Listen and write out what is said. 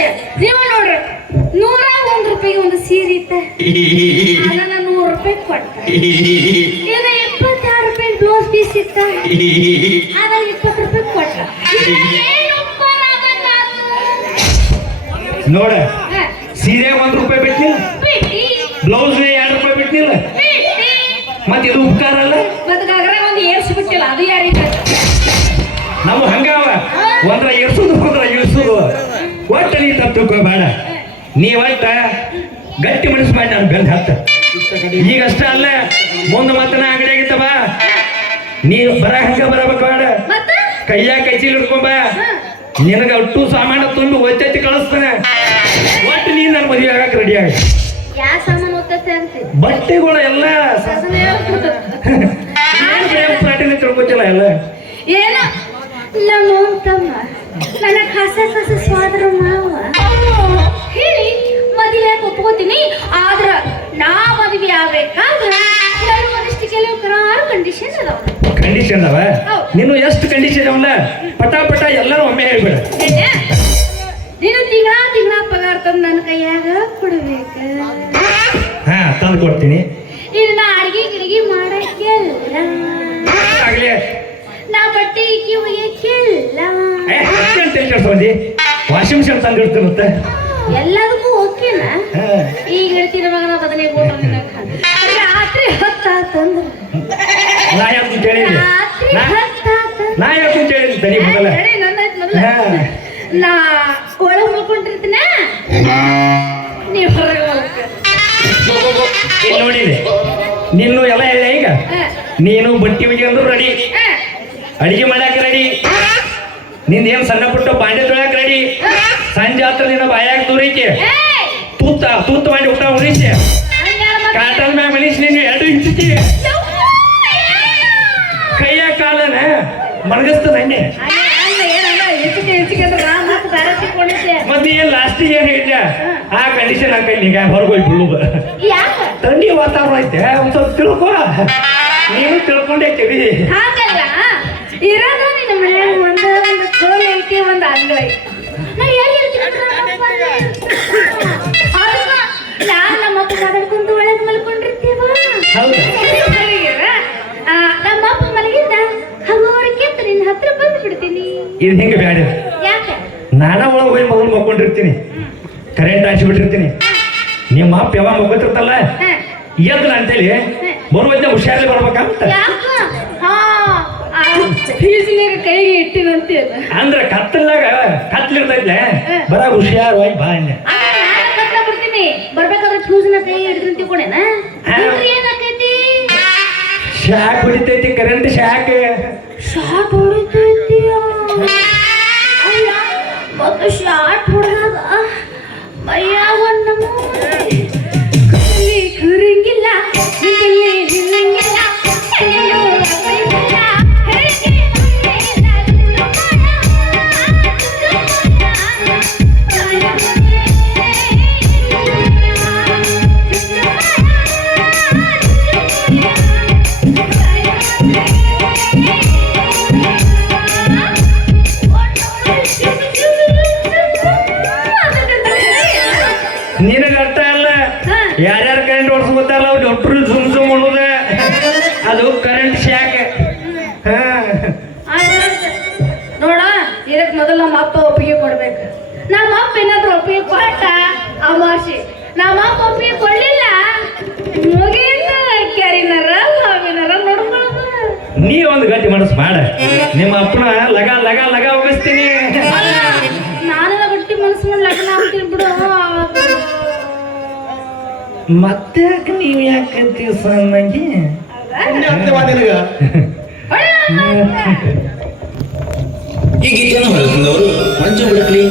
ನೋಡಿ ನೀವು ನೋಡ್ರಿ ನೂರ ಒಂದ್ ರೂಪಾಯಿಗೆ ಒಂದು ಸೀರೆ ಇತ್ತ. ಅದನ್ನ ನೂರು ರೂಪಾಯಿ ಕೊಟ್ಟ ಈಗ ಇಪ್ಪತ್ತೆರಡು ರೂಪಾಯಿ ಬ್ಲೌಸ್ ಪೀಸ್ ಇತ್ತ. ಅದಾಗ ಇಪ್ಪತ್ತು ರೂಪಾಯಿ ಕೊಟ್ಟ? ನೋಡ ಸೀರೆ ಒಂದ್ ರೂಪಾಯಿ ಬಿಟ್ಟಿಲ್ಲ. ಬಿಟ್ಟಿ, ಬ್ಲೌಸ್ ಎರಡು ರೂಪಾಯಿ ಬಿಟ್ಟಿಲ್ಲ. ಮತ್ತೆ ಇದು ಉಪಕಾರ ಅಲ್ಲ? ಗಗರ ಒಂದು ಏರ್ಸಿ ಬಿಟ್ಟಿಲ್ಲ ಅದು ಯಾರಿಗೆ ನಾವು ಹಂಗಾವ ಒಂದ್ರ ತಿಳ್ಕೊಬೇಡ ನೀವಂತ ಗಟ್ಟಿ ಮನಸ್ಸು ಮಾಡಿ ನಾನು ಬೆಂದ ಹತ್ತ. ಈಗ ಅಷ್ಟೇ ಅಲ್ಲ ಮುಂದೆ ಮತ್ತನ ಅಂಗಡಿ ಆಗಿತ್ತವ ನೀನು ಬರ ಹಂಗ ಬರಬೇಕು ಬೇಡ. ಕೈಯ ಕೈಯಾಗ ಕೈ ಚೀಲ ಹಿಡ್ಕೊಂಬ ನಿನಗ ಅಟ್ಟು ಸಾಮಾನು ತುಂಬಿ ಒತ್ತೆತ್ತಿ ಕಳಿಸ್ತಾನೆ. ಒಟ್ಟು ನೀನ್ ನನ್ನ ಮದುವೆ ಆಗಕ್ ರೆಡಿ ಆಗಿ. ಬಟ್ಟೆಗಳು ಎಲ್ಲ. ಪ್ಲಾಟಿನ ತಿಳ್ಕೊತಿಲ್ಲ ಎಲ್ಲ? ಏನ? ನಮ್ಮ ತಮ್ಮ ನನ್ನ ಹಸ ಕಸ ಕಂಡೀಷನ್ ಅದಾವ? ಕಂಡೀಷನ್ ಅದಾವ? ನೀನು ಎಷ್ಟು ಕಂಡೀಷನ್ ಅವಲ್ಲ ಪಟ ಪಟ ಎಲ್ಲರೂ ಒಮ್ಮೆ ಹೇಳ್ಬೇಡ? ನೀನು ತಿಂಗಳ ತಿಂಗಳ ಪಗಾರ ತಂದು ನನ್ನ ಕೈಯಾಗ ಕೊಡ್ಬೇಕ. ಹಾ ತಂದು ಕೊಡ್ತೀನಿ. ಇದು ನಾ ಅಡಿಗೆ ಗಿಡಿಗೆ ಮಾಡಕ್ಕೆಲ್ಲ. ಆಗ್ಲಿ. ನಾ ಬಟ್ಟೆ ಇಕ್ಕಿ ಒಯ್ಯಕ್ಕೆಲ್ಲ. ಅಂತ ಕೇಳ್ಕೊಂಡಿ ವಾಷಿಂಗ್ ಮಿಷನ್ ತಂದು ಇಡ್ತೀನಿ ಮತ್ತೆ ಎಲ್ಲದಕ್ಕೂ ಓಕೆನಾ. ಈಗ ಹೇಳ್ತೀನಿ ಮಗನ ಬದನೆ ರಾತ್ರಿ ಹೊತ್ತಾತಂದ್ರ ನಾ ಯಾಕೆ ಕೇಳಿದ್ದೆ ನಾ ಯಾಕೆ ಕೇಳಿದ್ದೆ ತಡಿ ಮೊದಲ. ನಾ ಒಳಗ್ ಮಲ್ಕೊಂಡಿರ್ತೀನ ನೀವ್ ಹೊರಗೆ ಮಲ್ಕ ಇಲ್ಲಿ ನೋಡಿದೆ ನಿನ್ನು ಎಲ್ಲ ಹೇಳ ಈಗ. ನೀನು ಬಟ್ಟಿ ಒಗೆಂದ್ರು ರೆಡಿ ಅಡಿಗೆ ಮಾಡಾಕ ರೆಡಿ ನಿಂದ ಏನ್ ಸಣ್ಣ ಪುಟ್ಟ ಬಾಂಡೆ ತೊಳಕ್ ರೆಡಿ ಸಂಜೆ ಹತ್ರ ನಿನ್ನ ಬಾಯಾಗ ದೂರೈಕೆ ತೂತ ತೂತ ಮಾಡಿ ಊಟ ಉಳಿಸಿ ಕಾಟಲ್ ಮ್ಯಾಗ ಮನಿಸ್ ನೀನು ಎರಡು ಇಂಚಿತಿ ಮಣಗಸ್ತದ ಮತ್ತೆ ಮತ್ ನೀ ಏನ್ ಲಾಸ್ಟಿಗೆ ಏನ್ ಹೇಳಿದ್ಯ ಆ ಕಂಡೀಷನ್ ನೀಗ ಹೊರಗೆ ಹೋಗಿ ಬೀಳುದು. ಯಾಕ? ಥಂಡಿ ವಾತಾವರಣ ಐತೆ ಒಂದ್ ಸ್ವಲ್ಪ ತಿಳ್ಕೊ. ನೀನು ತಿಳ್ಕೊಂಡೇ ಕಿವಿ ಇದು ಹಿಂಗೆ ಬ್ಯಾಡ? ನಾನ ಒಳಗೆ ಹೋಗಿ ಮಗನ್ ಮಕ್ಕೊಂಡಿರ್ತೀನಿ. ಕರೆಂಟ್ ಹಾಯಿಸ್ಬಿಟ್ಟಿರ್ತೀನಿ ನಿಮ್ಮ ಅಪ್ಪ ಯಾವಾಗ ಮಕ್ಕೊತಿರ್ತಲ್ಲ? ಎದ್ ಎದ್ದು ಅಂತೇಳಿ ಬರುವಂತೆ ಹುಷಾರಲ್ಲಿ ಬರ್ಬೇಕಂತ. ಕೈಗೆ ಇಟ್ಟಿನಂತೆ ಅದ ಅಂದ್ರೆ ಕತ್ತಲಾಗ ಕತ್ಲಿರ್ತೈತ್ಲೆ? ಬರ ಹುಷಾರವಾಗಿ ಬಾ ಅಂದೆ. ಬರ್ಬೇಕಾದ್ರೆ ಫ್ಯೂಸ್ನ ಕೈ ಹಿಡಿದು ತಿಳ್ಕೊಂಡೇನ ಹಾ. ಏನಾಕೈತಿ? ಶಾಕ್ ಹೊಡಿತೈತಿ ಕರೆಂಟ್ ಶಾಕ್. ಶಾಕ್ ಹೊಡಿತೈತಿ. ಅಲ್ಲ Photoshop. ಯಾರ್ಯಾರು ಕರೆಂಟ್ ಓಡಿಸ್ ಗೊತ್ತಲ್ಲ ಅವ್ರು ಡಾಕ್ಟ್ರು ಸುಮ್ ಸುಮ್ ಅನ್ನೋದ ಅದು ಕರೆಂಟ್ ಶಾಕ್. ನೋಡ ಇದಕ್ ಮೊದಲು ನಮ್ಮ ಅಪ್ಪ ಒಪ್ಪಿಗೆ ಕೊಡ್ಬೇಕು. ನಮ್ಮ ಅಪ್ಪ ಏನಾದ್ರು ಒಪ್ಪಿಗೆ ಕೊಟ್ಟ? ಅಮಾಶಿ ನಮ್ಮ ಅಪ್ಪ ಒಪ್ಪಿಗೆ ಕೊಡ್ಲಿಲ್ಲ. ಮುಗೀತ ಕೆರಿನರ ಹಾವಿನರ ನೋಡ್ಕೊಳ್ಳೋದು. ನೀ ಒಂದು ಗಟ್ಟಿ ಮಾಡಿಸ್ ಮಾಡ. ನಿಮ್ಮ ಅಪ್ಪನ ಲಗ ಲಗ ಲಗ ಹೋಗಿಸ್ತೀನಿ ನಾನೆಲ್ಲ ಗಟ್ಟಿ ಮನಸ್ಸು ಮಾಡಿ ಲಗ್ನ ಆಗ್ತೀನಿ ಬಿಡು. ಮತ್ತೆ ಯಾಕೆ ನೀವು ಯಾಕೆ ನಿನಗ? ಈ ಗೀತೆಯನ್ನು ಹೊರತಂದವರು ಮಂಜು ಬಿಡಕ್ಲಿ